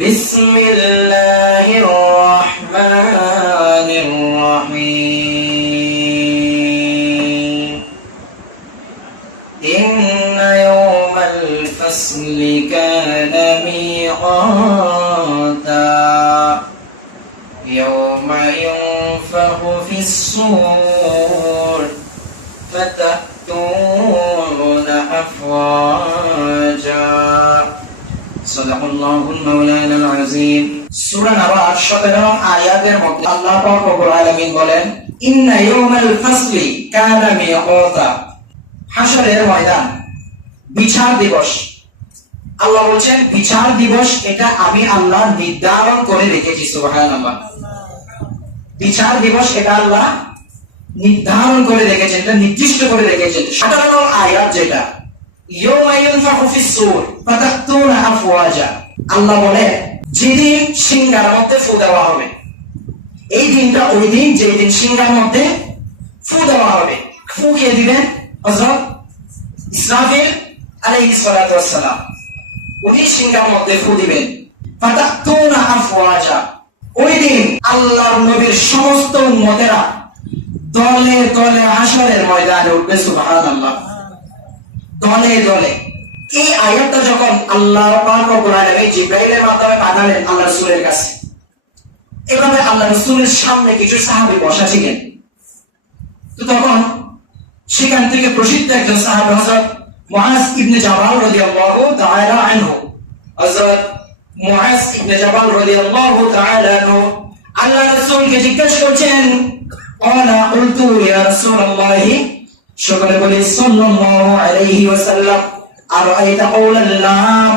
বিসমিল্লাহির রহমানির রহিম ইন্না ইয়াওমাল ফাসলি কানা মিকাতা ইয়াওমা ইউনফাখু ফিস-সূর ফাতা'তুনা আফওয়াজা। সাদাকাল্লাহুল মাওলানাল আযীম। সূরা নাবাহ 17 আয়াতের মধ্যে আল্লাহ পাক রব্বুল আলামিন বলেন, ইন্না ইয়াওমাল ফাসলি কানা মিকাতা। হাশরের ময়দান, বিচার দিবস। আল্লাহ বলেন বিচার দিবস এটা আমি আল্লাহ নির্ধারণ করে রেখেছি। সুবহানাল্লাহ। বিচার দিবস এটা আল্লাহ নির্ধারণ করে রেখেছেন, এটা নির্দিষ্ট করে রেখেছেন। 17 আয়াত যেটা ইয়াওমা ইউনফাখু ফিস-সূর ফাতা'তুনা আফওয়াজা। আল্লাহ বলে যেদিন সিংহার মধ্যে ফু দেওয়া হবে, এই দিনটা ওই দিন যেই দিন সিংহার মধ্যে ফু দেওয়া হবে। ফু কে দিবেন? হযরত ইসরাফিল আলাইহিস সালাতু ওয়াস সালাম। উনি সিংহার মধ্যে ফু দিবেন। ফাতা'তুনা আফওয়াজা। ওই দিন আল্লাহর নবীর সমস্ত উম্মতেরা দলে দলে হাশরের ময়দানে উঠবে। সুবহানাল্লাহ। দলে দলে। এই আয়াতটা যখন আল্লাহ পাক রব্বুল আলামিন জিবরাইলের মাধ্যমে পাঠালেন আল্লাহ রাসূলের কাছে, এভাবে আল্লাহ রাসূলের সামনে কিছু সাহাবী বসা ছিলেন। তো তখন সেখান থেকে প্রসিদ্ধ একজন সাহাবী হযরত মুআজ ইবনে জাবাল রাদিয়াল্লাহু তাআলা আনহু, হযরত মুআজ ইবনে জাবাল রাদিয়াল্লাহু তাআলা আনহু আল্লাহ রাসূলকে জিজ্ঞাসা করছেন, ক্বালা কুলতু ইয়া রাসূলুল্লাহ, সকলে বলি সাল্লাল্লাহু আলাইহি ওয়াসাল্লাম, আরাআইতা কাওলাল্লাহ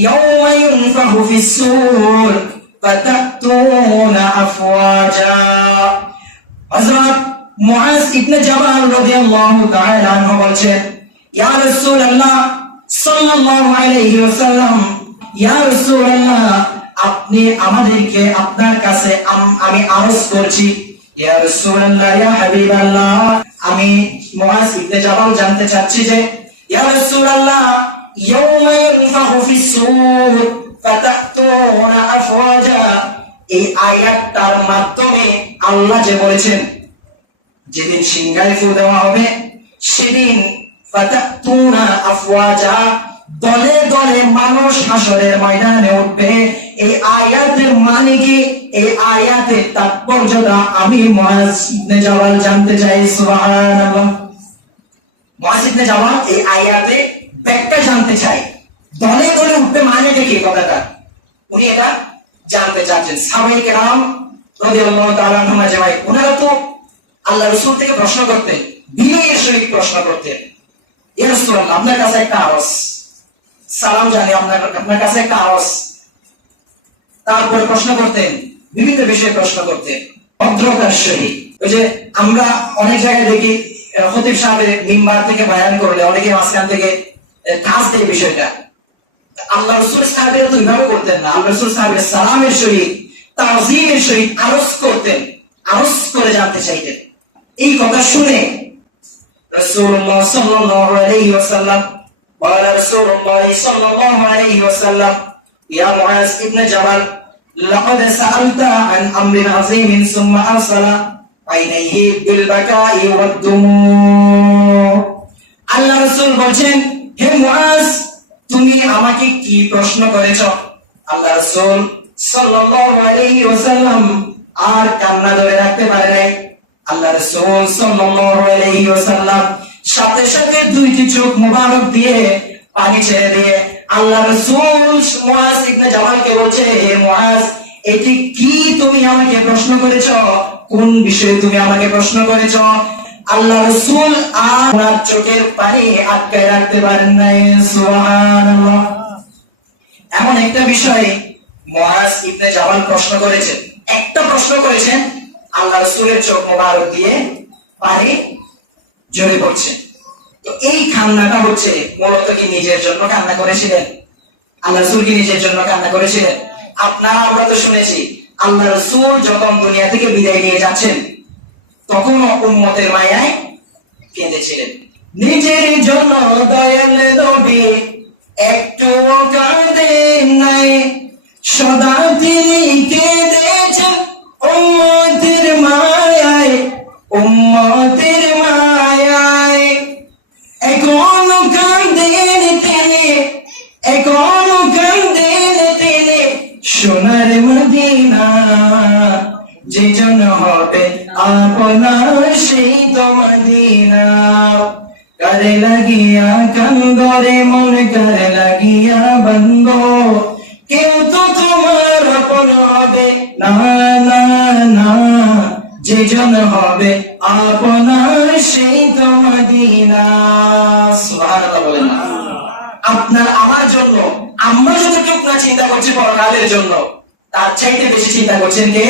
ইয়াওমা ইউনফাখু ফিস-সূর ফাতা'তুনা আফওয়াজা। হযরত মুআজ ইবনে জাবাল রাদিয়াল্লাহু তাআলা আনহু বলেন, ইয়া রাসূলুল্লাহ সাল্লাল্লাহু আলাইহি ওয়াসাল্লাম, ইয়া রাসূলুল্লাহ আপনি আমাদেরকে আপনার কাছে আমি আরজ করছি, ইয়া রাসূলুল্লাহ ইয়া হাবিবাল্লাহ, আমি মুআজ ইবনে জাবাল জানতে চাচ্ছি যে ইয়া রাসূলুল্লাহ ইয়াওমা ইউনফাখু ফিস-সূর ফাতা'তুনা আফওয়াজা, এই আয়াতটার মাধ্যমে আল্লাহ যে বলেছেন যেদিন সিংহায় ফু দেওয়া হবে সেদিন ফাতা'তুনা আফওয়াজা, দলে দলে মানুষ হাশরের ময়দানে উঠবে। এই আয়াতের মানে কি? এই আয়াতের তাৎপর্যটা আমি মুআজ ইবনে জাবাল জানতে চাই। সুবহানাল্লাহ। মুআজ ইবনে জাবাল এই আয়াতে ব্যাখ্যা জানতে চাই, দলে দলে উঠবে মানে কি কথাটা উনি এটা জানতে চাচ্ছেন। সাহাবায়ে কেরাম রাদিয়াল্লাহু তাআলা আনহুম আজমাইন, ওনারা তো আল্লাহ রাসূল থেকে প্রশ্ন করতেন, বিনয়ের সহিত প্রশ্ন করতেন, ইয়া রাসূলুল্লাহ আপনার কাছে একটা আরজ, সালাম জানি আপনার কাছে একটা আরজ। তারপরে প্রশ্ন করতেন, বিভিন্ন বিষয়ে প্রশ্ন করতেন ভদ্রতার সহিত। ওই যে আমরা অনেক জায়গায় দেখি খতিব সাহেবের মিম্বার থেকে বয়ান করলে অনেকে মাঝখান থেকে কাজ দেয় বিষয়টা। আল্লাহ রাসূল সাহেবের তো এইভাবে করতেন না। আল্লাহ রাসূল সাহেবের সালামের সহিত তাযীমের সহিত আরজ করতেন, আরজ করে জানতে চাইতেন। এই কথা শুনে রাসূলুল্লাহ সাল্লাল্লাহু আলাইহি ওয়াসাল্লাম قال رسول الله صلى الله عليه وسلم يا معاذ ابن جبل لقد سألت عن أمر عظيم ثم أرسل عينيه بالبكاء والدموع। আল্লাহ রাসূল বলেন, হে মুআজ তুমি আমাকে কি প্রশ্ন করেছো? আল্লাহ রাসূল সাল্লাল্লাহু আলাইহি ওয়াসাল্লাম আর কান্না ধরে রাখতে পারে নাই। আল্লাহ রাসূল সাল্লাল্লাহু আলাইহি ওয়াসাল্লাম সাথে সাথে দুইটি চোখ মুবারক দিয়ে পানি ছেড়ে দিয়ে আল্লাহ রাসূল মুআজ ইবনে জাবালকে বলছে, হে মুআজ এটি কি তুমি আমাকে প্রশ্ন করেছো? কোন বিষয়ে তুমি আমাকে প্রশ্ন করেছো? আল্লাহ রাসূল আর ওনার চোখের পানি আটকায় রাখতে পারেন নাই। সুবহানাল্লাহ। এমন একটা বিষয় মুআজ ইবনে জাবাল প্রশ্ন করেছেন, একটা প্রশ্ন করেছেন, আল্লাহ রাসূলের চোখ মুবারক দিয়ে পানি ঝরে পড়ছে। তো এই কান্নাটা হচ্ছে মূলত কি নিজের জন্য কান্না করেছিলেন? আল্লাহ রাসূল কি নিজের জন্য কান্না করেছিলেন? আপনারা আমরা তো শুনেছি আল্লাহ রাসূল যখন দুনিয়া থেকে বিদায় নিয়ে যাচ্ছেন তখন উম্মতের মায়ায় কেঁদেছিলেন। নিজের জন্য দয়াল নবী একটু কাঁদেন নাই, সদা তিনি কেঁদেছেন উম্মতের মায়ায়, উম্মতের মায়ায়। এখনো কাঁদেন তিনি, এখনো কাঁদেন তিনি, সোনার মদিনা যেজন হবে আপনার সেই তো মদিনা। কারে লাগিয়া কান্দরে মন, কারে লাগিয়া বন্ধ, কেউ তো তোমার আপন হবে না, না, না, যেজন হবে আপনার সেই তো মদিনা। সুবহানাল্লাহ বলেন না? আপনার আমার জন্য আমরা যতটুকু না চিন্তা করছি পরকালের জন্য, তার চাইতে বেশি চিন্তা করছেন কে?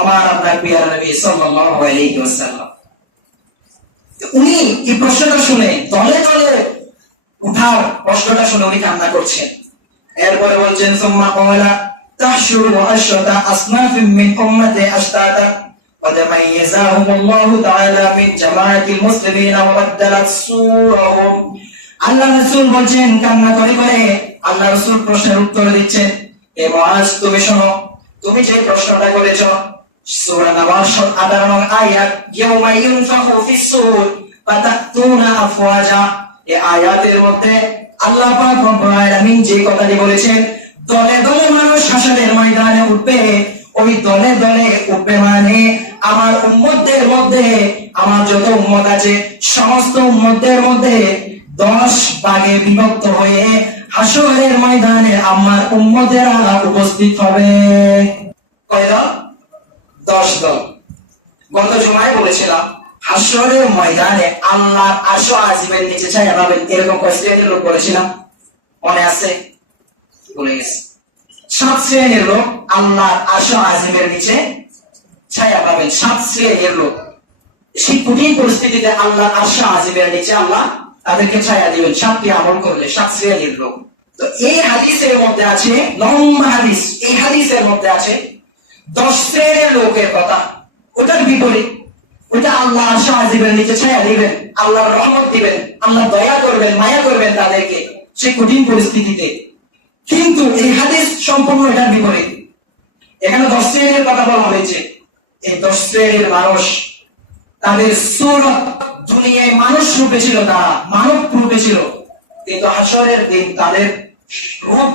আমার আপনার প্রিয় নবী সাল্লাল্লাহু আলাইহি ওয়াসাল্লাম। উনি এই প্রশ্নটা শুনে দলে দলে উঠার প্রশ্নটা শুনে উনি কান্না করছেন। এরপরে বলছেন সুম্মা ক্বালা তাহশুরু আশরাতা আসনাফিন মিন উম্মতি আশতাতা ওয়া মাইয়াযাহুমুল্লাহু তাআলা মিন জামাআতিল মুসলিমিনা ওয়া বাদদালাত সূরাহুম। আল্লাহ রাসূল বলছেন কান্না করে করে, আল্লাহ রাসূল প্রশ্নের উত্তর দিচ্ছেন, এ মুআজ তুমি শোনো, তুমি যে প্রশ্নটা করেছো সূরা নাবাস 18 নং আয়াত, ইয়াউমা ইউনফাখু ফিস-সূর ফাতাতুনা আফওয়াজা, এই আয়াতের মধ্যে আল্লাহ পাক রব্বুল আলামিন যে কথাটি বলেছেন, দলে দলে মানুষ হাসরের ময়দানে উঠবে। ওই দলে দলে উঠবে মানে আমার উম্মতদের মধ্যে, আমার যত উম্মত আছে সমস্ত উম্মতদের মধ্যে 10 ভাগে বিভক্ত হয়ে হাসরের ময়দানে আমার উম্মতেরা উপস্থিত হবে। কয় দল? 10 দল। গত জুমায় বলেছিলাম হাসরের ময়দানে আল্লাহর আরশ আজিমের নিচে ছায়া পাবেন, এরকম কয় শ্রেণীর লোক বলেছিলাম, মনে আছে? ভুলে গেছি। 7 শ্রেণীর লোক আল্লাহর আরশ আজিমের নিচে ছায়া পাবেন, 7 শ্রেণীর লোক। সেই কঠিন পরিস্থিতিতে আল্লাহর আরশ আজিমের নিচে আল্লাহ তাদেরকে ছায়া দিবেন 7টি আমল করলে, 7 শ্রেণীর লোক। তো এই হাদিসের মধ্যে আছে, লম্বা হাদিস, এই হাদিসের মধ্যে আছে 10 শ্রেণীর লোকের কথা। ওটার বিপরীত, ওটা আল্লাহ আরশ আজিমের নিচে ছায়া দিবেন, আল্লাহর রহমত দিবেন, আল্লাহ দয়া করবেন, মায়া করবেন তাদেরকে সেই কঠিন পরিস্থিতিতে। কিন্তু এই হাদিস সম্পূর্ণ এটার বিপরীত। এখানে 10 শ্রেণীর কথা বলা হয়েছে। এই 10 শ্রেণীর মানুষ, তাদের সূরত দুনিয়ায় মানুষ রূপে ছিল, তারা মানব রূপে ছিল, কিন্তু হাসরের দিন তাদের রূপ,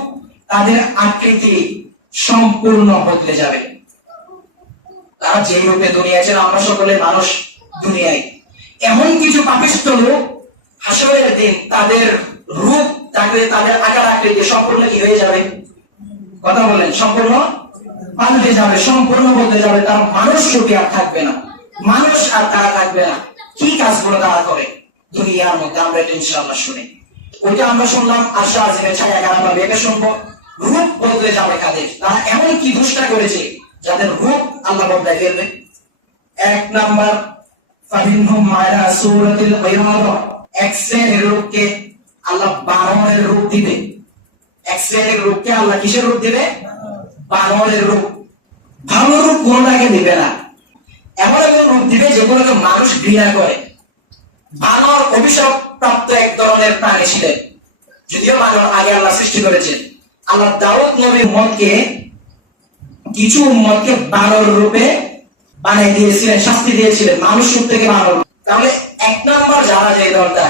তাদের আকৃতি সম্পূর্ণ বদলে যাবে। তারা যে রূপে দুনিয়ায় ছিল, আমরা সকলে মানুষ দুনিয়ায়, এমন কিছু পাপিষ্ঠ লোক হাসরের দিন তাদের রূপ, তাদের আকার আকৃতি সম্পূর্ণ কি হয়ে যাবে? কথা বলেন, সম্পূর্ণ পাল্টে যাবে, সম্পূর্ণ বদলে যাবে। তারা মানুষ রূপে আর থাকবে না, মানুষ আর তারা থাকবে না। কি কাজগুলো তারা করে দুনিয়ার মধ্যে আমরা এটা ইনশাআল্লাহ শুনি। ওইটা আমরা শুনলাম আরশ আজিমের ছায়া কারা পাবে, এটা শুনবো রূপ বদলে যাবে কাদের, তারা এমন কি দুষ্টা করেছে যাদের রূপ আল্লাহ বদলায় ফেলবে। 1 নাম্বার ফামিনহুম মা'আ সূরাতিল কিয়ামah, এক শ্রেণীর লোককে আল্লাহ বানরের রূপ দিবে। এক শ্রেণীর লোককে আল্লাহ কিসের রূপ দিবে? বানরের রূপ। ভালো রূপ কোনটাকে দিবে না, এমন এমন রূপ দিবে যেগুলোকে মানুষ ঘৃণা করে। বানর অভিশাপ প্রাপ্ত এক ধরনের প্রাণী ছিলেন, যদিও বানর আগে আল্লাহ সৃষ্টি করেছেন। আল্লাহ দাউদ নবীর উম্মতকে, কিছু উম্মতকে বানর রূপে বানিয়ে দিয়েছিলেন, শাস্তি দিয়েছিলেন মানুষ রূপ থেকে বানর। তাহলে 1 নাম্বার যারা যে দলটা,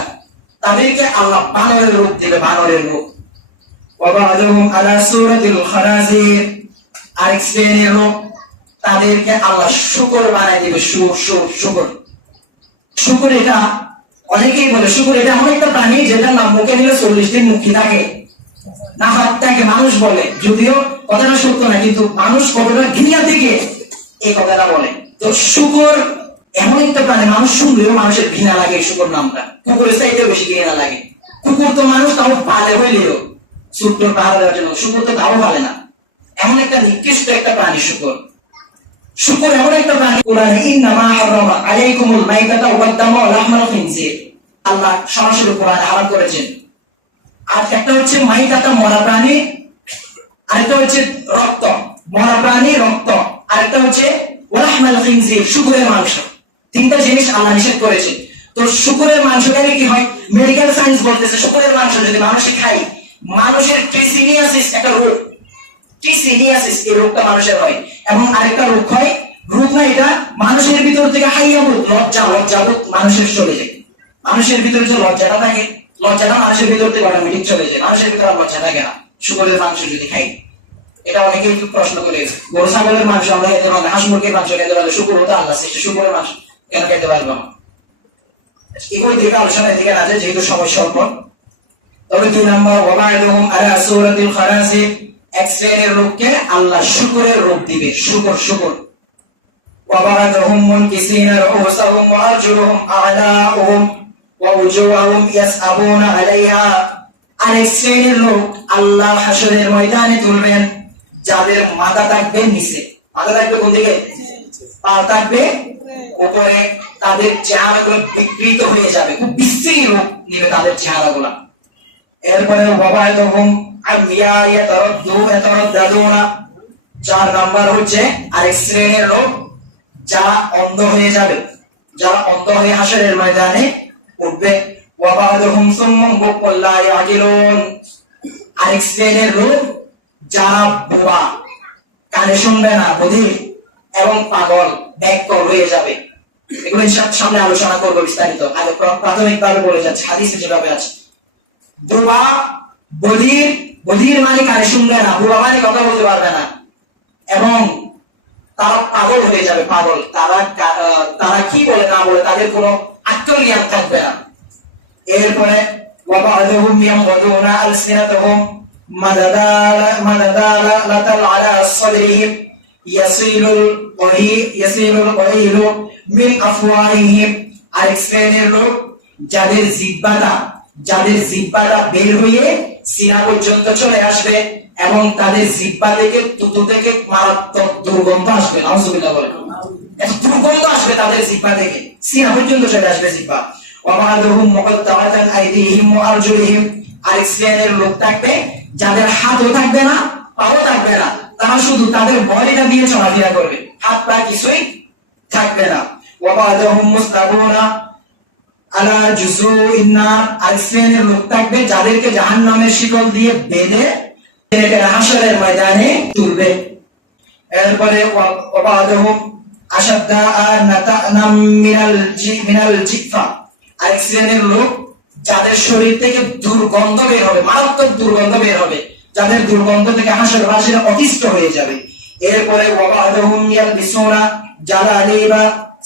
তাদেরকে আল্লাহ বানরের রূপ দিবে, বানরের রূপ। ওয়াবাদুহুম আলা সূরাতিল খানাজির, আরেক শ্রেণীর লোক, তাদেরকে আল্লাহ শুকর বানিয়ে দিবে। শুকর, শুকর এটা অনেকেই বলে, শুকর এটা এমন একটা প্রাণী যেটা নাম মুখে নিলে 40 দিন মুখী থাকে না, হাত থাকে। মানুষ বলে, যদিও কথাটা সত্য না, কিন্তু মানুষ কতটা ঘৃণা থেকে এই কথাটা বলে। তো শুকর এমন একটা প্রাণী, মানুষ শুনলেও মানুষের ঘৃণা লাগে। শুকর নামটা কুকুরের চাইতে বেশি ঘৃণা লাগে। কুকুর তো মানুষ তাও পালে হইলেও, ছোট্ট পাহাড় দেওয়ার জন্য, শুকর তো তাও পালে না। এমন একটা নিকৃষ্ট একটা প্রাণী শুকর। শুকর এমন একটা প্রাণী, কোরআনে ইন্নামা হারামা আলাইকুমুল মাইতাতা ওয়াদ দামা ওয়া লাহমাল খিনজির, আল্লাহ সরাসরি কোরআনে হারাম করেছেন। আর একটা হচ্ছে মাইতাতা, মরা প্রাণী, আরেকটা হচ্ছে রক্ত, মরা প্রাণী রক্ত, আরেকটা হচ্ছে ওয়া লাহমাল খিনজির, শুকরের মাংস। 3টা জিনিস আল্লাহ নিষেধ করেছে। তো শুকরের মাংস খেলে কি হয়? মেডিকেল সায়েন্স বলতেছে শুকরের মাংস যদি মানুষই খাই, মানুষের ট্রিসিনিয়াসিস একটা রোগ, টিসিনিয়াসিস, এই রোগটা মানুষের হয়। এবং আরেকটা রোগ হয়, রোগ না এটা, মানুষের ভিতর থেকে হাইয়াবোধ, লজ্জাবোধ মানুষের চলে যায়। মানুষের ভিতরে যে লজ্জাটা থাকে, লজ্জাটা মানুষের ভিতর থেকে অটোমেটিক চলে যায়। মানুষের ভিতরে লজ্জা থাকে না শুকরের মাংস যদি খাই। এটা অনেকেই প্রশ্ন করে, গরু ছাগলের মাংস আমরা খেতে পারবো, হাঁস মুরগির মাংস খেতে পারবো, শুকর হতে আল্লাহ সৃষ্টি, শুকরের মাংস কেন খেতে পারবো না? এগুলো দিকে আলোচনা দিকে না যায় যেহেতু সময় স্বল্প। তবে 2 নম্বর, ওয়াবাইদুহুম আলা সূরাতিল খারাসি, এক শ্রেণীর লোককে আল্লাহ শুকরের রূপ দিবে, শুকর। ওয়াবাইদুহুম মুনকিসিনা রুউসাহুম ওয়া আরজুলুহুম আ'লাউহুম ওয়া উজুহুম ইয়াসআবুনা আলাইহা, আরেক শ্রেণীর লোক আল্লাহ হাসরের ময়দানে তুলবেন, যাদের মাথা থাকবে নিচে, মাথা থাকবে কোন দিকে? পা থাকবে উপরে, তাদের চেহারাগুলো বিকৃত হয়ে যাবে, খুব বিশ্রী রূপ নেবে তাদের চেহারাগুলো। এরপরে ওয়াবাইদুহুম আমইয়া ইয়াতারাদ্দুনা, 4 নাম্বার হচ্ছে আরেক শ্রেণীর লোক যারা অন্ধ হয়ে যাবে, যারা অন্ধ হয়ে হাসরের ময়দানে উঠবে। ওয়াবাইদুহুম সুম্মুন বুকমুন লা ইয়াকিলুন, আরেক শ্রেণীর লোক যারা বোবা, কানে শুনবে না, বধির এবং পাগল, ব্যাককল হয়ে যাবে। এগুলো ইনশাআল্লাহ সামনে আলোচনা করব বিস্তারিত, আগে প্রাথমিকভাবে বলে যাচ্ছে হাদিসে যেভাবে আছে। বোবা, বধির মানে কানে শুনবে না, বোবা মানে কথা বলতে পারবে না, এবং তারা পাগল হয়ে যাবে, পাগল। তারা কি বলে না বলে তাদের কোনো আক্কেল জ্ঞান থাকবে না। এরপরে ওয়াবাদুহুম ইয়ামগুদুনা আলসিনাতুহুম মাদাদালাতাল আলা সাদরিহিম ইয়াসিলুল কয়িলু মিন আফওয়াহিহিম, আরেক শ্রেণীর লোক যাদের জিহ্বাটা বের হয়ে সিনা পর্যন্ত চলে আসবে, এবং তাদের জিহ্বা থেকে, থুতু থেকে মারাত্মক দুর্গন্ধ আসবে। নাউযুবিল্লাহ বলেন, এত দুর্গন্ধ আসবে তাদের জিহ্বা থেকে, সিনা পর্যন্ত চলে আসবে জিহ্বা। ওয়াবাদুহুম মুকাত্তাআতান আইদিহিম ওয়া আরজুলিহিম, আরেক শ্রেণীর লোক থাকবে যাদের হাতও থাকবে না, পাও থাকবে না, তারা শুধু তাদের বডিটা দিয়ে চলাফেরা করবে, হাত পা কিছুই থাকবে না। ওয়াবাদুহুম মুস্তাবুনা আলা জুজুইন নার, আরেক শ্রেণীর লোক থাকবে যাদেরকে জাহান্নামের শিকল দিয়ে বেঁধে হাসরের ময়দানে তুলবে। এরপরে ওয়াবাদুহুম আশাদ্দা নাতানাম মিনাল জিফা, আরেক শ্রেণীর লোক যাদের শরীর থেকে দুর্গন্ধ বের হবে, মারাত্মক দুর্গন্ধ বের হবে, যাদের দুর্গন্ধ থেকে হাসরবাসীরা অতিষ্ঠ হয়ে যাবে। এরপরে ওয়াবাদুহুম ইয়ালবিসুনা জালালিবা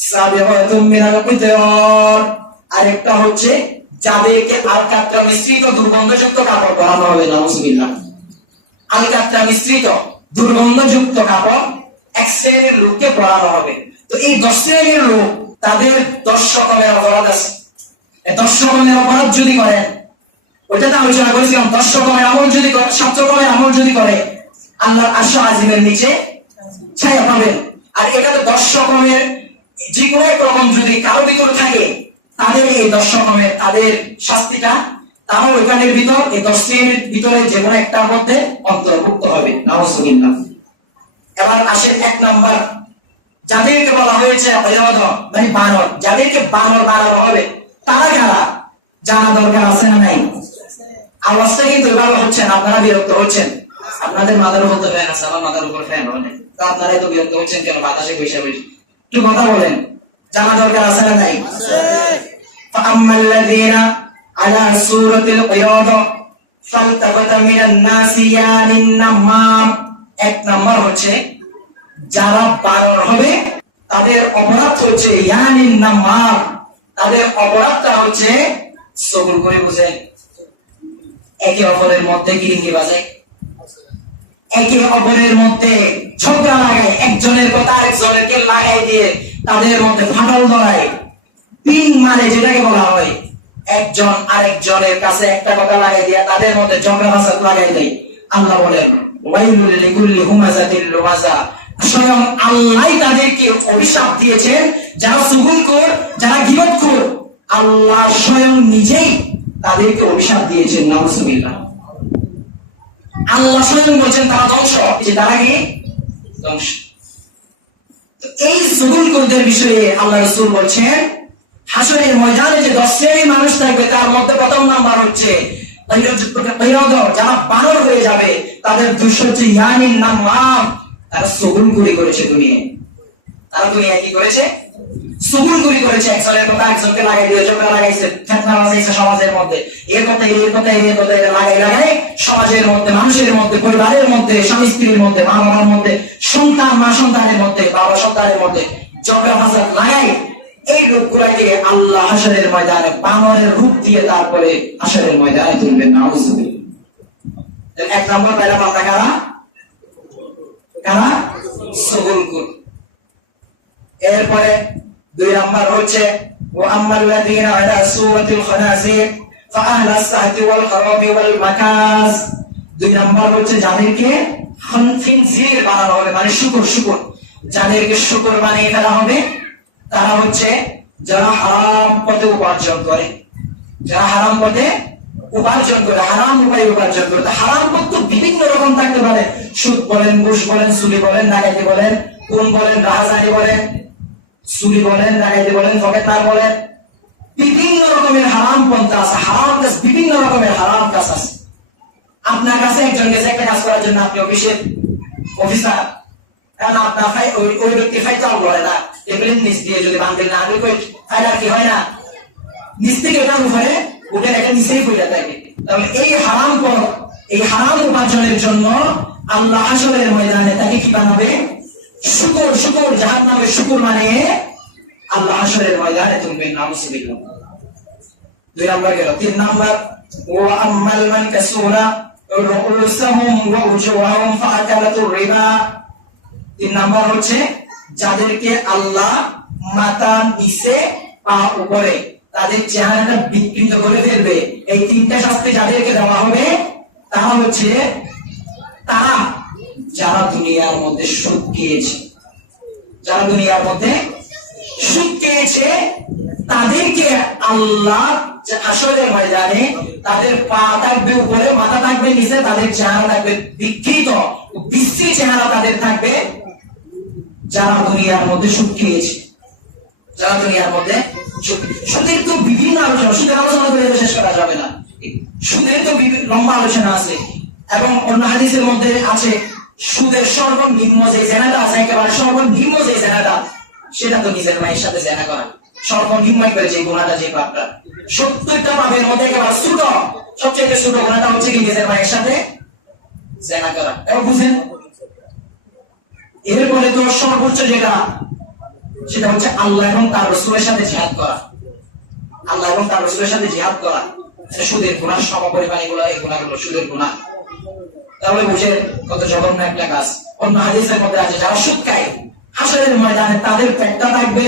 সাবিগাতুম মিনাল কিতার, আরেকটা হচ্ছে যাদেরকে আলকাত্রা মিশ্রিত দুর্গন্ধযুক্ত কাপড় পরানো হবে। নাউযুবিল্লাহ, আলকাত্রা মিশ্রিত দুর্গন্ধযুক্ত কাপড় এক শ্রেণীর লোককে পরানো হবে। তো এই 10 শ্রেণীর লোক, তাদের 10 রকমের অপরাধ আছে। 10 রকমের অপরাধ যদি করেন, ওইটাতে আলোচনা করেছিলাম, 10 রকমের আমল যদি করে, 7 রকমের আমল যদি করে, আল্লাহর আরশ আজিমের নিচে ছায়া পাবেন। আর এটাতে 10 রকমের যে কোনো এক রকম যদি কারো ভিতরে থাকে, তাদের এই 10 রকমের তাদের শাস্তিটা তারা ওইখানের ভিতর, এই 10 শ্রেণীর ভিতরে যে কোনো একটার মধ্যে অন্তর্ভুক্ত হবে। নাউযুবিল্লাহ। এবার আসেন 1 নাম্বার, যাদেরকে বলা হয়েছে অয়দ মানে বানর, যাদেরকে বানর বানানো হবে, তারা কারা জানা দরকার আছে না নাই? আওয়াজটা কিন্তু এভাবে হচ্ছে না, আপনারা বিরক্ত হচ্ছেন, আপনাদের মাথার উপর তো ফ্যান আছে, আমার মাথার উপর ফ্যান হয় না, তো আপনারা এত বিরক্ত হচ্ছেন কেন? বাতাসে বসে একটু কথা বলেন, জানা দরকার আছে না নাই? ফাআম্মাল্লাযীনা আলা সূরাতিল কিয়াদ ফালতাবাতা মিনান নাসি ইয়ানিন নামাম, 1 নাম্বার হচ্ছে যারা বানর হবে তাদের অপরাধ হচ্ছে ইয়ানিন নামাম, তাদের অপরাধটা হচ্ছে সবুর করে বুঝে একে অপরের মধ্যে গিরিঙ্গি বাজে, একে অপরের মধ্যে ঝগড়া লাগায়, একজনের কথা আরেকজনকে লাগাই দিয়ে তাদের মধ্যে ফাটল ধরায়, পিং মারে যেটাকে বলা হয়, একজন আরেকজনের কাছে একটা কথা লাগাই দিয়ে তাদের মধ্যে ঝগড়া ফাসাদ লাগাই দেয়। আল্লাহ বলেন ওয়াইলুল লিকুল্লি হুমাযাতিল লুমাযা, স্বয়ং আল্লাহ তাদেরকে অভিশাপ দিয়েছেন, যারা সুগুলখোর, যারা গীবতখোর, আল্লাহ স্বয়ং নিজেই তাদেরকে অভিশাপ দিয়েছেন। নাউযুবিল্লাহ, আল্লাহ স্বয়ং বলেছেন তারা ধ্বংস, যে তারা কি ধ্বংস। তো এই সুগুলখোরদের বিষয়ে আল্লাহ রাসূল বলছেন হাসরের ময়দানে যে 10 শ্রেণীর মানুষ থাকবে, তার মধ্যে প্রথম নাম্বার হচ্ছে যারা বানর হয়ে যাবে তাদের দোষ হচ্ছে ইয়ামিন নামাম, তারা সগুনগুলি করেছে দুনিয়ায়। তারা দুনিয়ায় কি করেছে? সগুনগুলি করেছে। একজনের কথা একজনকে লাগাই দিয়ে চোখে লাগাইছে, ফেতনা বাজাইছে সমাজের মধ্যে। এর কথা লাগাই সমাজের মধ্যে, মানুষের মধ্যে, পরিবারের মধ্যে, স্বামী স্ত্রীর মধ্যে, মা বাবার মধ্যে, সন্তান মা সন্তানের মধ্যে, বাবা সন্তানের মধ্যে ঝগড়া ফাসাদ লাগাই এই রূপগুলাকে আল্লাহ হাশরের ময়দানে বানরের রূপ দিয়ে তারপরে হাশরের ময়দানে তুলবেন। নাউযুবিল্লাহ। এক নম্বর পেলাম আমরা কারা? কারা? সগুনগুল। এরপরে দুই নম্বর হচ্ছে ওয়া আম্মাল্লাযীনা আলা সূরাতিল খানাযির ফাআহলা সাহতি ওয়াল খারাবি ওয়াল মাকাজ। দুই নম্বর হচ্ছে যাদেরকে খানজির বানানো হবে, মানে শুকর, যাদেরকে শুকর বানিয়ে ফেলা হবে, তারা হচ্ছে যারা হারাম পথে উপার্জন করে, যারা হারাম পথে উপার্জন করে, হারাম উপায়ে উপার্জন করে। হারাম পথ তো বিভিন্ন রকম থাকতে পারে, সুদ বলেন, ঘুষ বলেন, চুরি বলেন, ডাকাতি বলেন, খুন বলেন, রাহাজানি বলেন, চুরি বলেন, ডাকাতি বলেন, ফকেতার বলেন, বিভিন্ন রকমের হারাম পন্থা আছে, হারাম কাজ, বিভিন্ন রকমের হারাম কাজ আছে। আপনার কাছে একজন গেছে একটা কাজ করার জন্য, আপনি অফিসের অফিসার, কারণ আপনার ওই ব্যক্তি ফাইটাও বলে না, টেবিলের নিচ দিয়ে যদি বান্ধেন না আগে ফাইটার কি হয় না, নিচ থেকে ওটার উপরে উঠে একটা নিচেই পড়ে থাকে। তাহলে এই হারাম পথ, এই হারাম উপার্জনের জন্য আল্লাহ হাশরের ময়দানে তাকে কি বানাবে? শুকর, জাহান্নামের শুকর মানে আল্লাহ হাশরের ময়দানে তুলবেন। নাউযুবিল্লাহ। দুই নম্বর গেল। তিন নম্বর ওয়া আম্মাল মান কাসুরা রুউসাহুম ওয়া উজুহাহুম ফাআকালাতুর রিবা। তিন নম্বর হচ্ছে যাদেরকে আল্লাহ মাথা নিচে পা উপরে তাদের চেহারাটা বিকৃত করে ফেলবে। এই তিনটা শাস্তি যাদেরকে দেওয়া হবে তারা হচ্ছে তারা যারা দুনিয়ার মধ্যে সুদ খেয়েছে, যারা দুনিয়ার মধ্যে সুদ খেয়েছে তাদেরকে আল্লাহ হাশরের ময়দানে তাদের পা থাকবে উপরে, মাথা থাকবে নিচে, তাদের চেহারা থাকবে বিকৃত, বিশ্রী চেহারা তাদের থাকবে যারা দুনিয়ার মধ্যে সুদ খেয়েছে, যারা দুনিয়ার মধ্যে সুদের তো বিভিন্ন আলোচনা, সুদের আলোচনা করে শেষ করা যাবে না। সুদের তো লম্বা আলোচনা আছে, এবং অন্য হাদিসের মধ্যে আছে সুদের সর্বনিম্ন যে জেনাটা আছে, একেবারে সর্বনিম্ন যে জেনাটা, সেটা তো নিজের মায়ের সাথে জেনা করা। সর্বনিম্ন করে যে গুণাটা, যে পাপটা 70টা পাপের মধ্যে একেবারে ছোট, সবচেয়ে ছোট গুণাটা হচ্ছে কি নিজের মায়ের সাথে জেনা করা। এবং বুঝেন এরপরে তো সর্বোচ্চ যেটা, সেটা হচ্ছে আল্লাহ এবং তার রাসূলের সাথে জিহাদ করা। আল্লাহ এবং তার রাসূলের সাথে জিহাদ করা সুদের গুনাহ সমপরিমাণ, এই গুনাহগুলো সুদের গুনাহ। তাহলে বুঝে কত জঘন্য একটা কাজ। অন্য হাদিসের মধ্যে আছে যারা সুদ খায় হাশরের ময়দানে তাদের পেটটা থাকবে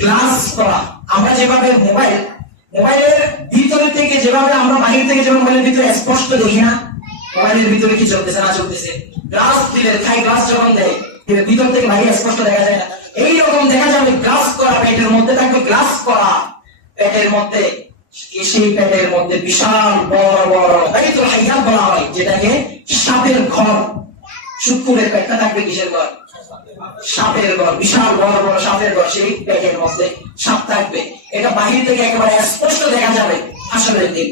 গ্লাস করা। আমরা যেভাবে মোবাইলের ভিতরে থেকে যেভাবে আমরা বাহির থেকে যেভাবে মোবাইলের ভিতরে স্পষ্ট দেখি না মোবাইলের ভিতরে কি চলতেছে না চলতেছে, গ্লাস দিলে খাই গ্লাস যখন দেয় ভিতর থেকে বাইরে স্পষ্ট দেখা যায় না, এইরকম দেখা যাবে গ্লাস করা পেটের মধ্যে থাকবে, গ্লাস করা পেটের মধ্যে। সেই পেটের মধ্যে বিশাল বড় বড় বাইতুল হাইয়াত বলা হয়, যেটাকে সাপের ঘর। শুকুরের পেটটা থাকবে কিসের ঘর? সাপের ঘর, বিশাল বড় বড় সাপের ঘর। সেই পেটের মধ্যে সাপ থাকবে, এটা বাহির থেকে একেবারে স্পষ্ট দেখা যাবে হাশরের দিন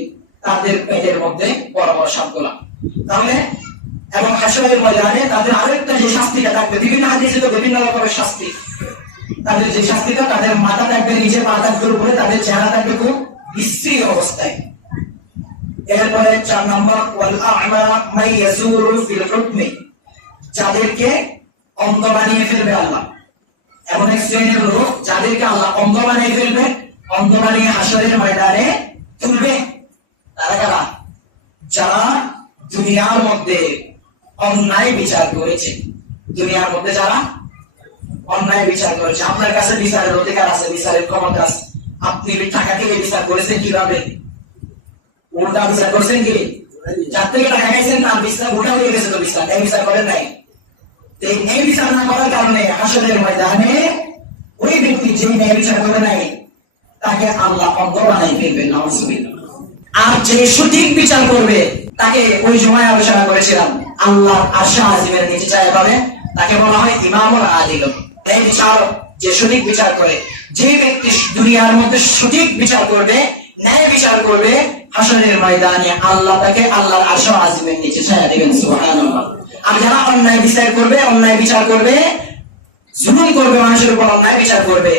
তাদের পেটের মধ্যে বড় বড় সাপগুলা। তাহলে এবং হাশরের ময়দানে তাদের আরেকটা যে শাস্তিটা থাকবে, বিভিন্ন হাদিসে তো বিভিন্ন রকমের শাস্তি, তাদের যে শাস্তিটা, তাদের মাথা থাকবে নিচে, পা থাকবে উপরে, তাদের চেহারা থাকবে খুব বিশ্রী অবস্থায়। এরপরে 4 নম্বর ওয়াল আ'মা মান ইয়াজুরু ফিল হুকমি, যাদেরকে অন্ধ বানিয়ে ফেলবে আল্লাহ। এমন এক শ্রেণীর লোক যাদেরকে আল্লাহ অন্ধ বানিয়ে ফেলবে, অন্ধ বানিয়ে হাশরের ময়দানে তুলবে। তারা কারা? যারা দুনিয়ার মধ্যে অন্যায় বিচার করেছে, দুনিয়ার মধ্যে যারা অন্যায় বিচার করেছে। আপনার কাছে বিচারের অধিকার আছে, বিচারের ক্ষমতা আছে, আপনি টাকা থেকে বিচার করেছেন কিভাবে? উল্টা বিচার করেছেন কি? যার থেকে টাকা খাইছেন তার বিচার উল্টা হয়ে গেছে, তো বিচার এই বিচার করেন নাই। এই বিচার না করার কারণে হাশরের ময়দানে ওই ব্যক্তি যে ন্যায় বিচার করে নাই তাকে আল্লাহ অন্ধ বানাই ফেলবেন। নাউযুবিল্লাহ। আর যে সঠিক বিচার করবে তাকে ওই সময় আলোচনা করেছিলাম আল্লাহর আরশে আজিমের নিচে জায়গা পাবে, তাকে বলা হয় ইমামুল আদিল। এই বিচারক যে সঠিক বিচার করে, যে ব্যক্তি দুনিয়ার মধ্যে সঠিক বিচার করবে, ন্যায় বিচার করবে, হাসরের ময়দানে আল্লাহ তাকে আল্লাহর আরশ আজিমের নিচে ছায়া দিবেন, সুবহানাল্লাহ। আর যারা অন্যায় বিচার করবে, অন্যায় বিচার করবে, জুলুম করবে, মানুষের উপর অন্যায় বিচার করবে,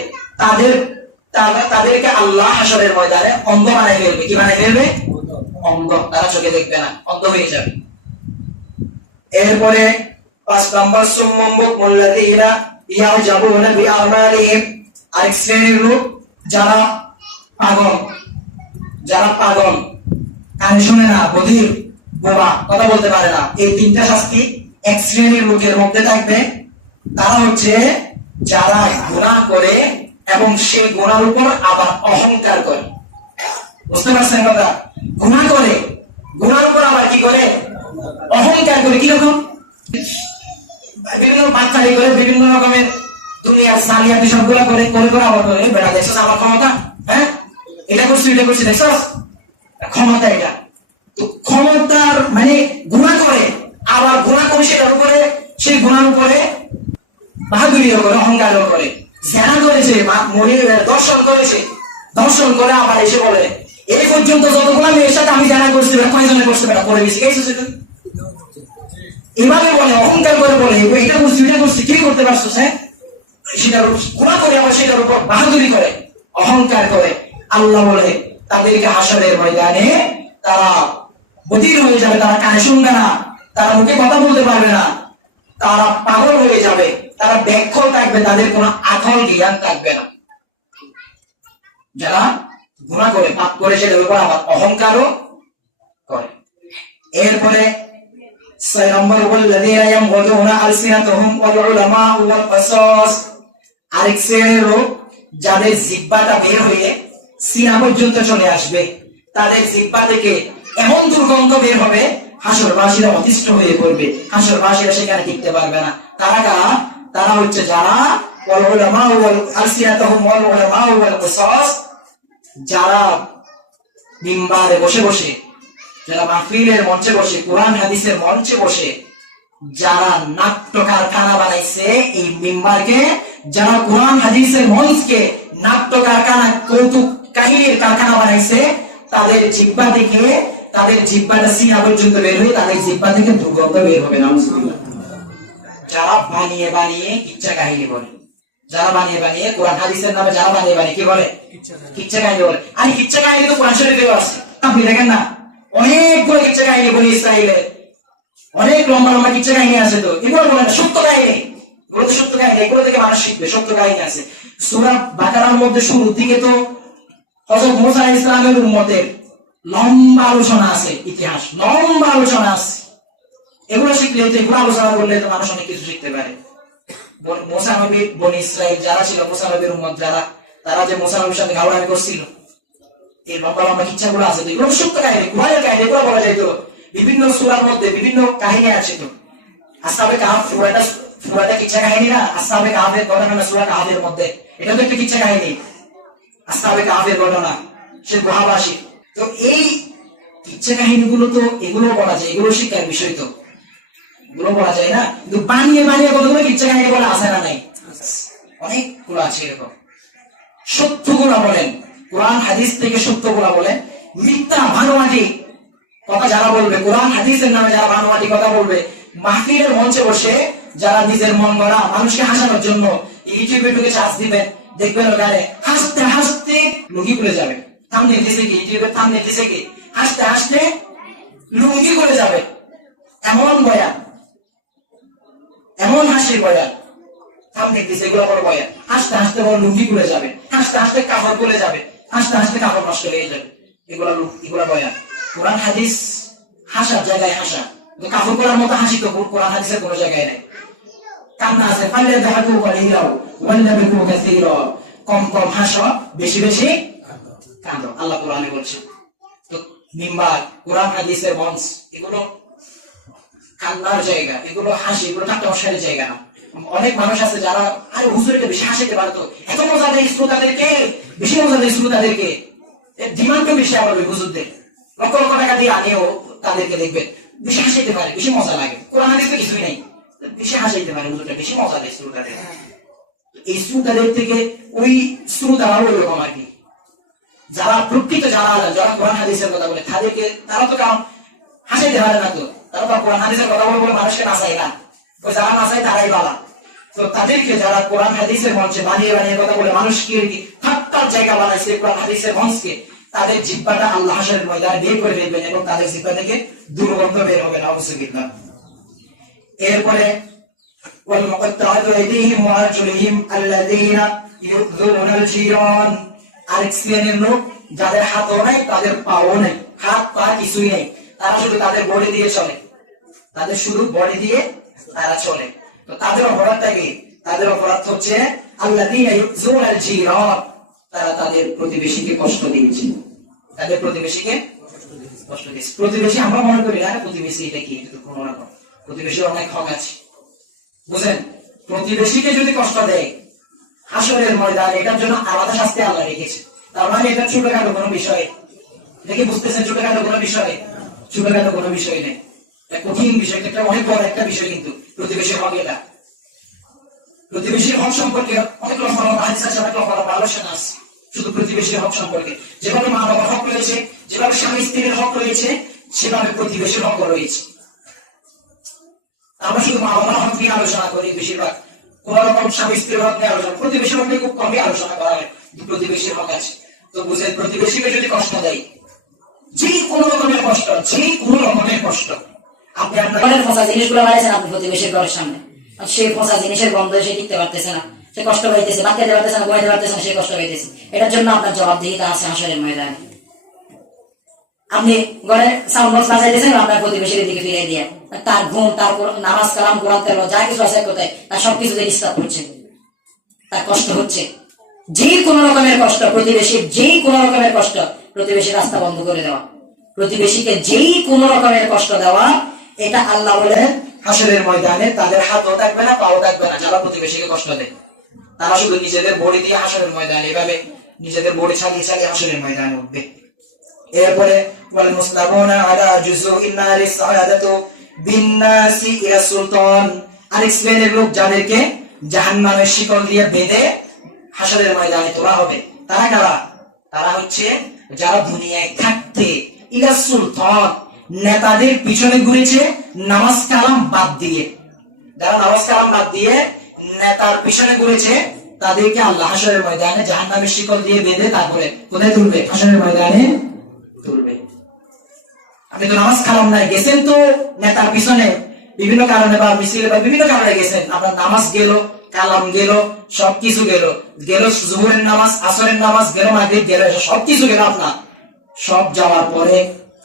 তাদেরকে আল্লাহ হাসরের ময়দানে অন্ধ বানাই ফেলবে। কি বানাই ফেলবে? অন্ধ। তারা চোখে দেখবে না, অন্ধ হয়ে যাবে। এরপরে 5 নম্বর, সুম্মুম বুকমুল লাযীনা ইয়াজাবুনা বিআমালিহিম। আরেক শ্রেণীর লোক যারা পাগল, কানে শুনে না, বধির, বোবা, কথা বলতে পারে না। এই তিনটা শাস্তি এক শ্রেণীর লোকের মধ্যে থাকবে। তারা হচ্ছে যারা গুনাহ করে এবং সেই গুনার উপর আবার অহংকার করে। বুঝতে পারছেন কথা? গুনাহ করে, গুনার উপর আবার কি করে? অহংকার করে। কিরকম? বিভিন্ন বাচ্চারি করে, বিভিন্ন রকমের দুনিয়ার সালিয়াতি সবগুলা করে আবার করে বেড়া, দেখছস আমার ক্ষমতা, হ্যাঁ এটা করছি, এটা করছি, দেখছস ক্ষমতা। এটা তো ক্ষমতার মানে গুনাহ করে, আবার গুনাহ করে সেটার উপরে, সেই গুনার উপরে বাহাদুরিও করে, অহংকারও করে। জেনা করেছে, দর্শন করে আবার এসে বলে এই পর্যন্ত যতগুলা মেয়ের সাথে আমি জেনা করছি, কয়জনে করছে, বেটা করে বেশি গেছে। এভাবে বলে, অহংকার করে বলে এটা করছি, এটা করছি, কি করতে পারছো? হ্যাঁ, সেটার গুনাহ করে আবার সেটার উপর বাহাদুরি করে, অহংকার করে। আল্লাহ বলে তাদেরকে হাসরের ময়দানে তারা বধির হয়ে যাবে, তারা কানে শুনবে না, তারা মুখে কথা বলতে পারবে না, তারা পাগল হয়ে যাবে, তারা ব্যাখ্যাও থাকবে, তাদের কোনো আকল জ্ঞান থাকবে না। যারা গুনাহ করে, পাপ করে, সেটার উপর আবার অহংকারও করে। এরপরে 6 নম্বর, ওয়াল্লাযীনা ইয়ামগুদুনা আলসিনাতাহুম ওয়াল উলামা ওয়াল কিসাস। আরেক শ্রেণীর লোক যাদের জিহ্বাটা বের হয়ে সিনা পর্যন্ত চলে আসবে, তাদের জিহ্বা থেকে এমন দুর্গন্ধ বের হবে, হাসরবাসীরা অতিষ্ঠ হয়ে পড়বে, হাসরবাসীরা সেখানে টিকতে পারবে না। তারা কারা? তারা হচ্ছে যারা ওয়াল উলামা ওয়াল আলসিনাতাহুম ওয়াল উলামা ওয়াল কিসাস, যারা মিম্বারে বসে বসে, যারা মাহফিলের মঞ্চে বসে, কোরআন হাদিসের মঞ্চে বসে যারা নাট্য কারখানা বানাইছে, এই মিম্বারকে, যারা কোরআন হাদিসের মঞ্চকে নাট্য কারখানা, কৌতুক কাহিনীর কারখানা বানাইছে, তাদের জিহ্বা থেকে, তাদের জিহ্বাটা সিনা পর্যন্ত বের হয়ে তাদের জিহ্বা থেকে দুর্গন্ধ বের হবে না। যারা বানিয়ে বানিয়ে কিচ্ছা কাহিনী বলে, যারা বানিয়ে বানিয়ে কোরআন হাদিসের নামে যারা বানিয়ে বানিয়ে কি বলে? কিচ্ছা কাহিনী বলে। আর কিচ্ছা কাহিনী তো কোরআন শরীফেও আছে, আপনি দেখেন না, অনেকগুলো কিচ্ছা কাহিনী বলে ইসরায়েলের, অনেক লম্বা লম্বা কিচ্ছা কাহিনী আছে। তো এগুলো বলে না সত্য কাহিনী, এগুলো তো সত্য কাহিনী, এগুলো থেকে মানুষ শিখবে, সত্য কাহিনী আছে। সূরা বাকারার মধ্যে শুরুর দিকে তো হযরত মুসা আলাইহিস সালামের উম্মতের লম্বা আলোচনা আছে, ইতিহাস লম্বা আলোচনা আছে। এগুলো শিখলে, এগুলো আলোচনা করলে তো মানুষ অনেক কিছু শিখতে পারে। মুসা নবী, বনি ইসরাইল যারা ছিল, মুসা নবীর উম্মত যারা, তারা যে মুসা নবীর সাথে গাওয়ানি করছিল, এই লম্বা লম্বা কিচ্ছাগুলো আছে। তো এগুলো সত্য কাহিনী, কোরআনের কাহিনী, এগুলো বলা যায়। তো বিভিন্ন সূরার মধ্যে বিভিন্ন কাহিনী আছে। তো আসহাবে কাহফ পুরাটা কিচ্ছা কাহিনী না? আসহাবে কাহফের ঘটনা সূরা কাহফের মধ্যে, এটা তো একটা কিচ্ছা কাহিনী, আসহাবে কাহফের ঘটনা, সে গুহাবাসী। তো এই কিচ্ছা কাহিনীগুলো তো এগুলো বলা যায়, এগুলো শিক্ষার বিষয়। তো এগুলো বলা যায় না, কিন্তু বানিয়ে বানিয়ে কতগুলো কিচ্ছা কাহিনী বলা আছে না? নাই, অনেকগুলো আছে। এরকম সত্যগুলো বলেন, কোরআন হাদিস থেকে সত্যগুলো বলেন। মিথ্যা ভানোয়াটি কথা যারা বলবে, কোরআন হাদিসের নামে যারা ভানোয়াটি কথা বলবে, মাহফিলের মঞ্চে বসে যারা নিজের মন গড়া মানুষকে হাসানোর জন্য ইউটিউবে ঢুকে চার্জ দিবেন, দেখবেন ওখানে হাসতে হাসতে লুঙ্গি খুলে যাবে। থাম্বনেল দিছে কি, ইউটিউবে থাম্বনেল দিছে কি, হাসতে হাসতে লুঙ্গি খুলে যাবে। এমন বয়ান, এমন হাসির বয়ান, থাম্বনেল দিছে, এগুলো বড় বয়ান। হাসতে হাসতে বড় লুঙ্গি খুলে যাবে, হাসতে হাসতে কাপড় খুলে যাবে, হাসতে হাসতে কাপড় নষ্ট হয়ে যাবে। এগুলা বয়ান। কোরআন হাদিস হাসার জায়গায় হাসা, কাপড় পরার মতো হাসি তো কোরআন হাদিসের কোনো জায়গায় নাই। কান্না আছে, ফালিয়াদহাকু কালিলাও ওয়ালনাবিকু কাসীরা, কম কম হাসো, বেশি বেশি কাঁদো, আল্লাহ কোরআনে বলছে। তো মিম্বার, কোরআন হাদিসের মঞ্চ, এগুলো কান্নার জায়গা, এগুলো হাসি, এগুলো ঠাট্টা জায়গা না। অনেক মানুষ আছে যারা আরে হুজুরকে বেশি হাসিতে পারতো, এত মজা দেয় শ্রোতাদেরকে, বেশি মজা দেয় শ্রোতাদেরকে, ডিমান্ডও বেশি আবার হুজুরদের, লক্ষ লক্ষ টাকা দিয়ে আনেও তাদেরকে দেখবেন বেশি হাসিতে পারে, বেশি মজা লাগে। কোরআন হাদিস তো কিছুই নেই, বেশি হাসাইতে পারে হুজুরটা, বেশি মজা দেয় শ্রোতাদের। এই শ্রোতাদের থেকে ওই শ্রোতারা ওই রকম আর কি, যারা প্রকৃত যারা যারা কোরআন হাদিসের কথা বলে তাদেরকে তারা তো কারণ হাসাইতে পারে না, তো তারা তো কোরআন হাদিসের কথা বলে মানুষকে নাচায় না, তো যারা নাচায় তারাই বালা। তো তাদেরকে যারা কোরআন হাদিসের মঞ্চে বানিয়ে বানিয়ে কথা বলে মানুষকে ঠাট্টার জায়গা বানাইছে কোরআন হাদিসের মঞ্চকে, তাদের জিহ্বাটা আল্লাহ হাশরের ময়দানে বের করে ফেলবেন এবং তাদের জিহ্বা থেকে দুর্গন্ধ বের হবে না। অবশ্যই। এরপরে والمقطعات أيديهم وأرجلهم الذين يؤذون الجيران, আরেক শ্রেণীর লোক যাদের হাতও নাই তাদের পাও নাই, হাত পা কিছুই নেই, তারা শুধু তাদের বডি দিয়ে চলে, তাদের শুধু বডি দিয়ে তারা চলে। তো তাদের অপরাধটা কি? তাদের অপরাধ হচ্ছে আল্লাযীনা ইউযুনাল জিরান, তারা তাদের প্রতিবেশীকে কষ্ট দিয়েছে, তাদের প্রতিবেশীকে কষ্ট দিয়েছে। প্রতিবেশী আমরা মনে করি না প্রতিবেশী এটা কি, কিন্তু কোনো না কোনো প্রতিবেশীর অনেক হক আছে, বুঝেন? প্রতিবেশীকে যদি কষ্ট দেয় হাসরের ময়দান এটার জন্য আলাদা শাস্তি আল্লাহ রেখেছে। তার মানে এটা ছোটখাটো কোনো বিষয়, এটা কি বুঝতেছেন? ছোটখাটো কোনো বিষয়, ছোটখাটো কোনো বিষয় নেই, এটা কঠিন বিষয়, এটা অনেক বড় একটা বিষয়। কিন্তু প্রতিবেশীর হক, এটা প্রতিবেশীর হক সম্পর্কে অনেক রকম হাদিস আছে, অনেক রকম আলোচনা আছে। শুধু প্রতিবেশীর হক সম্পর্কে যেভাবে মা বাবার হক রয়েছে, যেভাবে স্বামী স্ত্রীর হক রয়েছে, সেভাবে প্রতিবেশীর হক রয়েছে। আমরা শুধু মা বাবার হক নিয়ে আলোচনা করি বেশিরভাগ, কোন রকম স্বামী স্ত্রীর হক নিয়ে আলোচনা, প্রতিবেশীর হক নিয়ে খুব কমই আলোচনা করা হয়। প্রতিবেশীর হক আছে। তো বুঝেন, প্রতিবেশীকে যদি কষ্ট দেয়, যে কোনো রকমের কষ্ট, যে কোনো রকমের কষ্ট, আপনি আপনার ফসা জিনিসগুলো বানাইছেন আপনি প্রতিবেশীর ঘরের সামনে, সেই ফসা জিনিসের গন্ধ সে টিকতে পারতেছে না, সে কষ্ট পাইতেছে, বাদ খেতে পারতেছে না, ঘুমাইতে পারতেছে না, সে কষ্ট পাইতেছে। এটার জন্য আপনার জবাবদিহিতা আছে হাসরের ময়দানে। আপনি ঘরে সাউন্ড বক্স বাজাইতেছেন আপনার প্রতিবেশীর দিকে ফিরে দিয়ে, তার ঘুম, তার নামাজ কালাম কোরআন তেলাওয়াত যা কিছু আছে কোথায়, তার সবকিছুতে ডিস্টার্ব হচ্ছে, তার কষ্ট হচ্ছে। যে কোনো রকমের কষ্ট প্রতিবেশীর, যেই কোনো রকমের কষ্ট, প্রতিবেশীর রাস্তা বন্ধ করে দেওয়া, প্রতিবেশীকে যেই কোনো রকমের কষ্ট দেওয়া, এটা আল্লাহ বলেন হাসরের ময়দানে তাদের হাতও থাকবে না, পাও থাকবে না যারা প্রতিবেশীকে কষ্ট দেয়। তারা শুধু নিজেদের বডি দিয়ে হাসরের ময়দানে এভাবে নিজেদের বডি ছাড়িয়ে ছাড়িয়ে হাসরের ময়দানে উঠবে। এরপরে ওয়াল মুসলামুনা আলা জুজুইন নারি সাআদাতু বিন্নাসি ইলা সুলতান, আরেক শ্রেণীর লোক যাদেরকে জাহান্নামের শিকল দিয়ে বেঁধে হাসরের ময়দানে তোলা হবে। তারা কারা? তারা হচ্ছে যারা দুনিয়ায় থাকতে ইলা সুলতান, নেতাদের পিছনে ঘুরেছে নামাজ কালাম বাদ দিয়ে, যারা নামাজ কালাম বাদ দিয়ে নেতার পিছনে ঘুরেছে, তাদেরকে আল্লাহ হাসরের ময়দানে জাহান্নামের শিকল দিয়ে বেঁধে তারপরে কোথায় তুলবে? হাসরের ময়দানে তুলবে। আপনি তো নামাজ কালাম নাই, গেছেন তো নেতার পিছনে বিভিন্ন কারণে বা মিছিলে বা বিভিন্ন কারণে গেছেন, আপনার নামাজ গেল, কালাম গেল, সবকিছু গেল, গেল জোহরের নামাজ, আসরের নামাজ গেল, মাগরিব গেল, সবকিছু গেল আপনার। সব যাওয়ার পরে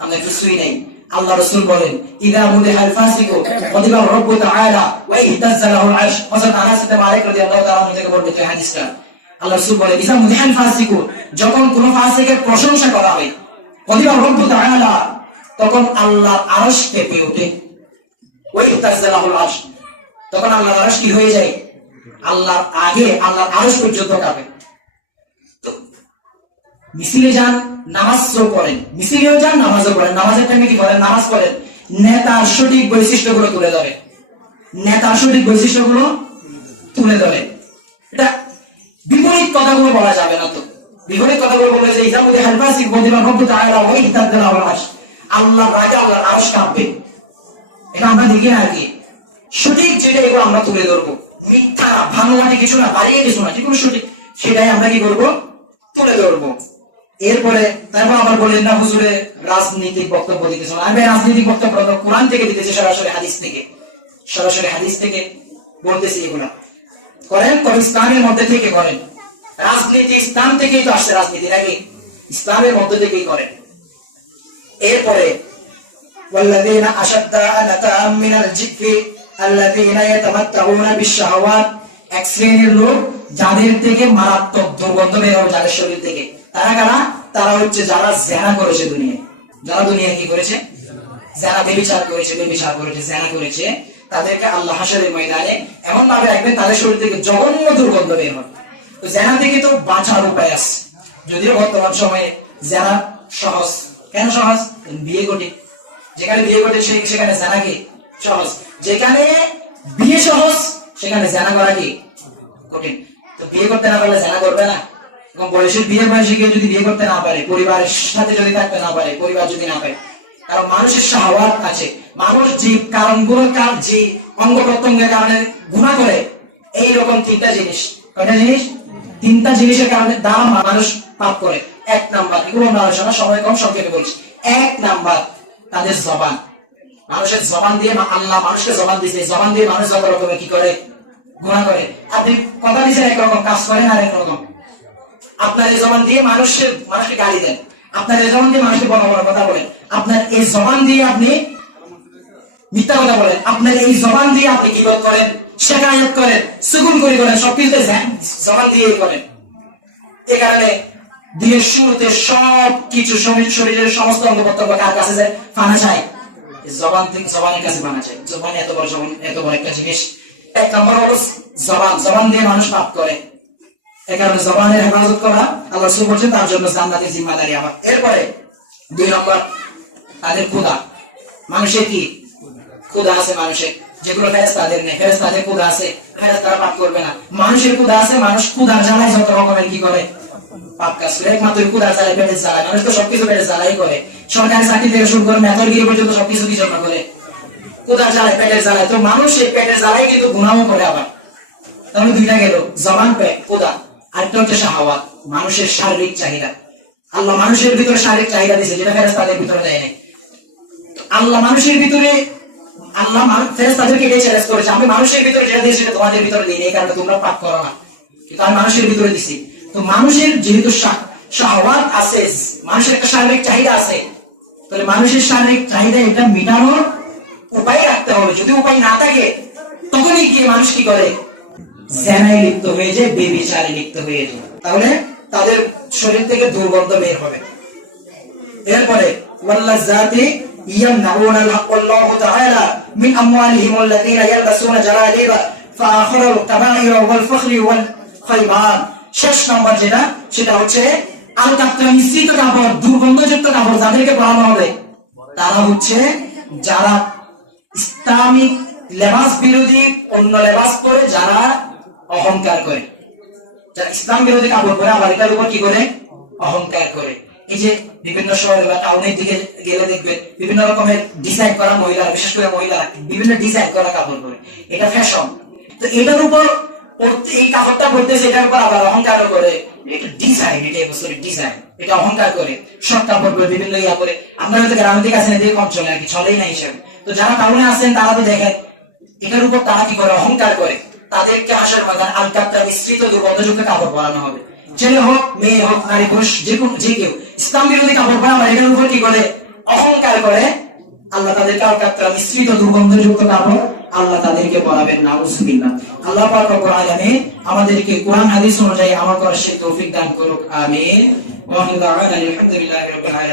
আপনার কিছুই নেই। আল্লাহ রাসূল বলেন ইদা মুদিহাল ফাসিকু ওয়াদিবা রাব্বু তাআলা ওয়া ইহতাযালাহুল আরশ, হযরত আনাস ইবনে মালিক রাদিয়াল্লাহু তাআলা থেকে বর্ণিত হাদিসটা। আল্লাহ রাসূল বলেন ইদা মুদিহাল ফাসিকু, যখন কোন ফাসিকের প্রশংসা করা হয়, ওয়াদিবা রাব্বু তাআলা, তখন আল্লাহর আরশ কেঁপে ওঠে, ওয়া ইহতাযালাহুল আরশ, তখন আল্লাহর আরশ কি হয়ে যায়? আল্লাহর আগে আল্লাহর আরশ পর্যন্ত কাঁপে। তো মিছিলে যান, নামাজও পড়েন, মিছিলেও যান, নামাজও পড়েন, নামাজের টাইমে কি করেন? নামাজ পড়েন। নেতার সঠিক বৈশিষ্ট্যগুলো তুলে ধরে, নেতার সঠিক বৈশিষ্ট্যগুলো তুলে ধরে। এটা বিপরীত কথাগুলো বলা যাবে না। তো বিপরীত কথাগুলো বলে যে ইজামুদি হালফাসিক বদিবা রব্বু তাআলা ওয়া ইহতাযালাহুল আরশ, আল্লাহর রাগে আল্লাহর আরশ কাঁপবে। এটা আমরা দেখি না আগে। সঠিক যেটা এগুলো আমরা তুলে ধরবো, মিথ্যা ভাঙামাটি কিছু না, বাড়িয়ে কিছু না, যেগুলো সঠিক সেটাই আমরা কি করবো? তুলে ধরবো। এরপরে তারপর আবার বলেন না হুজুরে রাজনৈতিক বক্তব্য দিতেছে, আমি রাজনৈতিক বক্তব্য কোরআন থেকে দিতেছি, সরাসরি হাদিস থেকে, সরাসরি হাদিস থেকে বলতেছি। এগুলো করেন তবে ইসলামের মধ্যে থেকে করেন। রাজনীতি ইসলাম থেকেই তো আসছে, রাজনীতি নাকি ইসলামের মধ্যে থেকেই করেন। এরপরে ওয়াল্লাযীনা আশাদ্দা আনাতাম মিনাল জিফি আল্লাযীনা ইয়াতামাত্তাউনা বিশ-শাহাওয়াত, এক শ্রেণীর লোক যাদের থেকে মারাত্মক দুর্গন্ধ বের হবে যাদের শরীর থেকে। তারা কারা? তারা হচ্ছে যারা জিনা করেছে দুনিয়ায়, যারা দুনিয়ায় কি করেছে? জিনা, ব্যভিচার করেছে, ব্যভিচার করেছে, জিনা করেছে, তাদেরকে আল্লাহ হাসরের ময়দানে এমন ভাবে রাখবেন তাদের শরীর থেকে জঘন্য দুর্গন্ধ বের হবে। তো জিনা থেকে তো বাঁচার উপায় আছে, যদিও বর্তমান সময়ে জিনা সহজ। কেন সহজ? বিয়ে ঘটে, যেখানে বিয়ে ঘটে সেখানে জিনা কি সহজ, যেখানে বিয়ে সহজ সেখানে জিনা করা কি কঠিন। তো বিয়ে করতে না পারলে জিনা করবে না, এবং বয়সের বিয়ে বয়সে গিয়ে যদি বিয়ে করতে না পারে, পরিবারের সাথে যদি থাকতে না পারে, পরিবার যদি না পারে, কারণ মানুষের শাহওয়াত আছে, মানুষ যে কারণগুলোর যে অঙ্গ প্রত্যঙ্গের কারণে গুনাহ করে, এইরকম তিনটা জিনিস, কয়টা জিনিস? তিনটা জিনিসের কারণে দ্বারা মানুষ পাপ করে। এক নাম্বার, এগুলো আমরা আলোচনা সময় কম সংক্ষেপে বলছি। এক নাম্বার তাদের জবান। মানুষের জবান দিয়ে আল্লাহ মানুষকে জবান দিয়েছে, জবান দিয়ে মানুষ যত রকমের কি করে? গুনাহ করে। আপনি কথা দিয়েছেন একরকম, কাজ করেন আর একরকম। আপনার এই জবান দিয়ে মানুষকে গালি দেন, আপনার এই জবান দিয়ে মানুষকে বড় বড় কথা বলেন, আপনার এই জবান দিয়ে আপনি মিথ্যা কথা বলেন, আপনার এই জবান দিয়ে আপনি গীবত করেন, শেখায়ত করেন, সুগুনগুরি করেন, সবকিছু জবান দিয়ে করেন। এই কারণে দিনের শুরুতে সবকিছু শরীরের সমস্ত অঙ্গ প্রত্যঙ্গ কার কাছে যায়? ফানা চায় জবান থেকে, জবানের কাছে ফানা চায়। জবান এত বড় একটা জিনিস। এক নম্বর হলো জবান, জবান দিয়ে মানুষ পাপ করে। এই কারণে জবানের হেফাজত করা আল্লাহ রাসূল বলেছেন তার জন্য জান্নাতের জিম্মাদারি আমার। এরপরে 2 নম্বর তাদের ক্ষুধা। মানুষের কি ক্ষুধা আছে? মানুষের যেগুলো ফেরেশতাদের নেই, ফেরেশতাদের ক্ষুধা আছে, ফেরেশতারা পাপ করবে না। মানুষের ক্ষুধা আছে, মানুষ ক্ষুধার জ্বালায় যত রকমের কি করে? পাপ কাজ করে। একমাত্র ক্ষুধার জ্বালায়, পেটের জ্বালায়। মানুষ তো সবকিছু পেটের জ্বালাই করে। সরকারি চাকরি থেকে শুরু করে মেথর গিয়ে পর্যন্ত সবকিছু কি জন্য করে? ক্ষুধার জ্বালায়, পেটের জ্বালায়। তো মানুষ এই পেটের জ্বালায় কিন্তু গুনাহও করে আবার। তাহলে দুইটা গেল, জবান, পেট, ক্ষুধা। আরেকটা হচ্ছে শাহওয়াত, মানুষের শারীরিক চাহিদা। আল্লাহ মানুষের ভিতরে শারীরিক চাহিদা দিয়েছে, যেটা ফেরেশতাদের ভিতরে দেয় নাই। আল্লাহ মানুষের ভিতরে, আল্লাহ ফেরেশতাদেরকে এটাই চ্যালেঞ্জ করেছে, আমি মানুষের ভিতরে যেটা দিয়েছি সেটা তোমাদের ভিতরে দিই, এই কারণে তোমরা পাপ করো না, কিন্তু আমি মানুষের ভিতরে দিছি। তো মানুষের যেহেতু শাহওয়াত আছে, মানুষের একটা শারীরিক চাহিদা আছে, তাহলে মানুষের শারীরিক চাহিদা এটা মেটানোর উপায় রাখতে হবে। যদি উপায় না থাকে তখনই গিয়ে মানুষ কি করে? জেনায় লিপ্ত হয়ে যায়, বেবিচারে লিপ্ত হয়ে যায়। তাহলে তাদের শরীর থেকে দুর্গন্ধ বের হবে। এরপরে ওয়াল্লাযাতি ইয়ামনাউনা আল্লাহু তাআলা মিন আমওয়ালিহিম আল্লাযীনা ইয়ালবাসুনা জালালিবা ফাআখিরুল কাবাইর ওয়াল ফখরি ওয়াল খায়মান। শেষ নম্বর যেটা, সেটা হচ্ছে আল কাতরা, মিশ্রিত কাপড়, দুর্গন্ধযুক্ত কাপড় যাদেরকে পরানো হবে, তারা হচ্ছে যারা ইসলামিক লেবাস বিরোধী অন্য লেবাস পরে যারা অহংকার করে, যারা ইসলাম বিরোধী কাপড় পরে আবার এটার উপর কি করে? অহংকার করে। এই যে বিভিন্ন শহরে বা টাউনের দিকে গেলে দেখবেন বিভিন্ন রকমের ডিজাইন করা মহিলা, বিশেষ করে মহিলারা বিভিন্ন ডিজাইন করা কাপড় পরে, এটা ফ্যাশন। তো এটার উপর এই কাপড়টা পরতেছে, এটার উপর আবার অহংকার করে, এটা ডিজাইন, এটা এবছরের ডিজাইন, এটা অহংকার করে, শর্ট কাপড় পরে বিভিন্ন ইয়া করে। আপনারা হয়তো গ্রামের দিকে আছেন, এদিকে কম চলে আর কি, চলেই না হিসেবে। তো যারা টাউনে আছেন তারা তো দেখেন এটার উপর তারা কি করে? অহংকার করে। তাদেরকে হাসর ময়দান আল কাতরা, মিশ্রিত দুর্গন্ধযুক্ত কাপড় পরানো হবে। ছেলে হোক, মেয়ে হোক, নারী পুরুষ, যে কেউ ইসলাম বিরোধী কাপড় পরে আবার এটার উপর কি করে? অহংকার করে। আল্লাহ তাদেরকে আল কাতরা, মিশ্রিত দুর্গন্ধযুক্ত কাপড় আল্লাহ তাদেরকে পরাবেন, নাউযুবিল্লাহ। আল্লাহ পাক রব্বুল আলামিন আমাদেরকে কোরআন হাদিস অনুযায়ী আমল করার সেই তৌফিক দান করুক, আমিন। ওয়া আলহামদুলিল্লাহি রাব্বিল আলামিন।